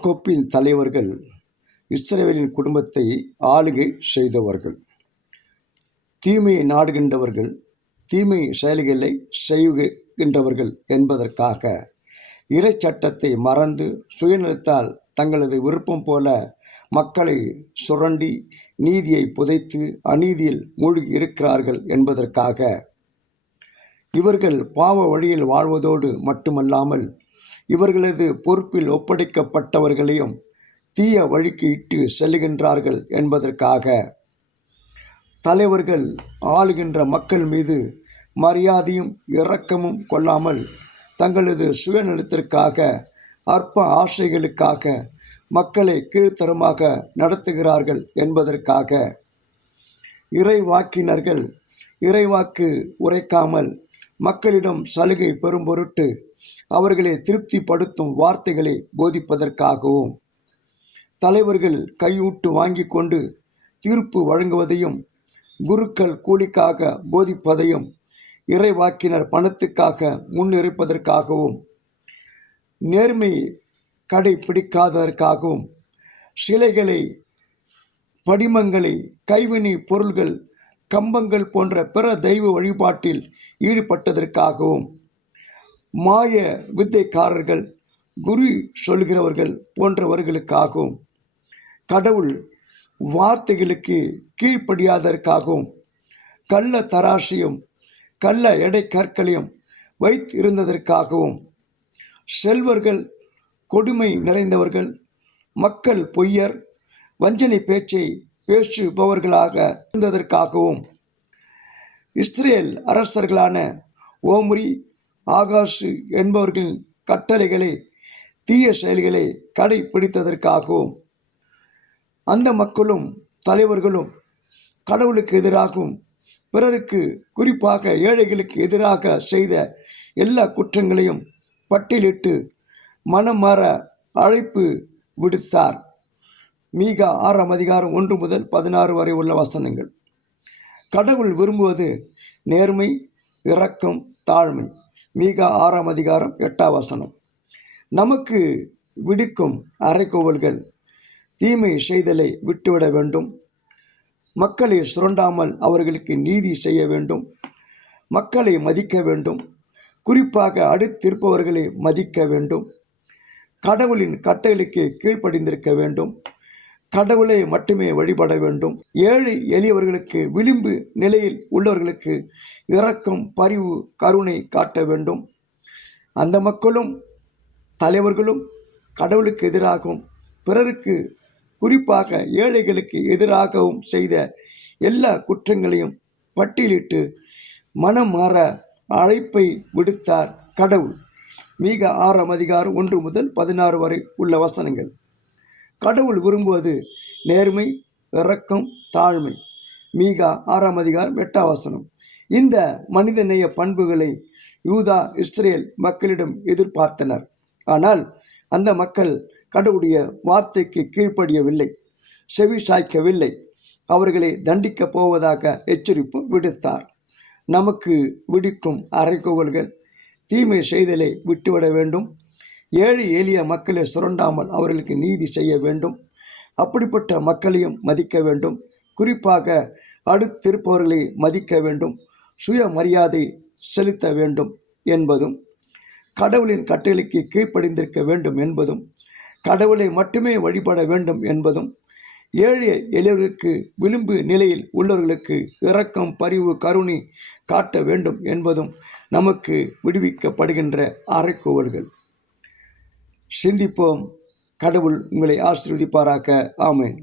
யாக்கோப்பின் தலைவர்கள் இஸ்ரவேலின் குடும்பத்தை ஆளுகை செய்தவர்கள். தீமையை நாடுகின்றவர்கள், தீமை செயல்களை செய்கின்றவர்கள் என்பதற்காக இறை சட்டத்தை மறந்து சுயநலத்தால் தங்களது விருப்பம் போல மக்களை சுரண்டி நீதியை புதைத்து அநீதியில் மூழ்கி இருக்கிறார்கள் என்பதற்காக இவர்கள் பாவ வழியில் வாழ்வதோடு மட்டுமல்லாமல் இவர்களது பொறுப்பில் ஒப்படைக்கப்பட்டவர்களையும் தீய வழிக்கு இட்டு செல்லுகின்றார்கள் என்பதற்காக தலைவர்கள் ஆளுகின்ற மக்கள் மீது மரியாதையும் இரக்கமும் கொள்ளாமல் தங்களது சுயநலத்திற்காக அற்ப ஆசைகளுக்காக மக்களை கீழ்த்தரமாக நடத்துகிறார்கள் என்பதற்காக இறைவாக்கினர்கள் இறைவாக்கு உரைக்காமல் மக்களிடம் சலுகை பெறும் பொருட்டு அவர்களை திருப்திப்படுத்தும் வார்த்தைகளை போதிப்பதற்காகவும் தலைவர்கள் கையூட்டு வாங்கி கொண்டு தீர்ப்பு வழங்குவதையும் குருக்கள் கூலிக்காக போதிப்பதையும் இறைவாக்கினர் பணத்துக்காக முன்னிறுப்பதற்காகவும் நேர்மை கடைபிடிக்காததற்காகவும் சிலைகளை, படிமங்களை, கைவினை பொருள்கள், கம்பங்கள் போன்ற பிற தெய்வ வழிபாட்டில் ஈடுபட்டதற்காகவும் மாய வித்தைக்காரர்கள், குறி சொல்கிறவர்கள் போன்றவர்களுக்காகவும் கடவுள் வார்த்தைகளுக்கு கீழ்ப்படியாததற்காகவும் கள்ள தராசையும் கள்ள எடை கற்களையும் வைத்திருந்ததற்காகவும் செல்வர்கள் கொடுமை நிறைந்தவர்கள், மக்கள் பொய்யர், வஞ்சனை பேச்சை பேசுபவர்களாக இருந்ததற்காகவும் இஸ்ரேல் அரசர்களான ஓம்ரி, ஆகாசு என்பவர்களின் கட்டளைகளை, தீய செயல்களை கடைபிடித்ததற்காகவும் அந்த மக்களும் தலைவர்களும் கடவுளுக்கு எதிராகவும் பிறருக்கு, குறிப்பாக ஏழைகளுக்கு எதிராக செய்த எல்லா குற்றங்களையும் பட்டியலிட்டு மனம் மாற அழைப்பு விடுத்தார். மீகா 6ஆம் அதிகாரம் 1 முதல் 16 வரை உள்ள வசனங்கள். கடவுள் விரும்புவது நேர்மை, இரக்கம், தாழ்மை. மீகா 6ஆம் அதிகாரம் 8ஆம் வசனம். நமக்கு விடுக்கும் அறைகோவல்கள் தீமை செய்தலை விட்டுவிட வேண்டும், மக்களை சுரண்டாமல் அவர்களுக்கு நீதி செய்ய வேண்டும், மக்களை மதிக்க வேண்டும், குறிப்பாக அடுத்திருப்பவர்களை மதிக்க வேண்டும், கடவுளின் கட்டளைக்கு கீழ்ப்படிந்திருக்க வேண்டும், கடவுளை மட்டுமே வழிபட வேண்டும், ஏழை எளியவர்களுக்கு, விளிம்பு நிலையில் உள்ளவர்களுக்கு இரக்கம், பரிவு, கருணை காட்ட வேண்டும். அந்த மக்களும் தலைவர்களும் கடவுளுக்கு எதிராகவும் பிறருக்கு, குறிப்பாக ஏழைகளுக்கு எதிராகவும் செய்த எல்லா குற்றங்களையும் பட்டியலிட்டு மனம் மாற அழைப்பை விடுத்தார் கடவுள். மீகா 6ஆம் அதிகாரம் 1 முதல் 16 வரை உள்ள வசனங்கள். கடவுள் விரும்புவது நேர்மை, இரக்கம், தாழ்மை. மீகா 6ஆம் அதிகாரம் 8ஆம் வசனம். இந்த மனிதநேய பண்புகளை யூதா, இஸ்ரேல் மக்களிடம் எதிர்பார்த்தனர். ஆனால் அந்த மக்கள் கடவுளுடைய வார்த்தைக்கு கீழ்ப்படியவில்லை, செவி சாய்க்கவில்லை. அவர்களை தண்டிக்கப் போவதாக எச்சரிப்பு விடுத்தார். நமக்கு விடுக்கும் அறைகோவல்கள் தீமை செய்தலை விட்டுவிட வேண்டும், ஏழை எளிய மக்களை சுரண்டாமல் அவர்களுக்கு நீதி செய்ய வேண்டும், அப்படிப்பட்ட மக்களையும் மதிக்க வேண்டும், குறிப்பாக அடுத்திருப்பவர்களை மதிக்க வேண்டும், சுய மரியாதை செலுத்த வேண்டும் என்பதும், கடவுளின் கட்டளைக்கு கீழ்ப்படிந்திருக்க வேண்டும் என்பதும், கடவுளை மட்டுமே வழிபட வேண்டும் என்பதும், ஏழை எளியவர்களுக்கு, விளிம்பு நிலையில் உள்ளவர்களுக்கு இரக்கம், பரிவு, கருணை காட்ட வேண்டும் என்பதும் நமக்கு விடுவிக்கப்படுகின்ற அறைகோவல்கள். சிந்திப்போம். கடவுள் உங்களை ஆசீர்வதிப்பாராக. ஆமென்.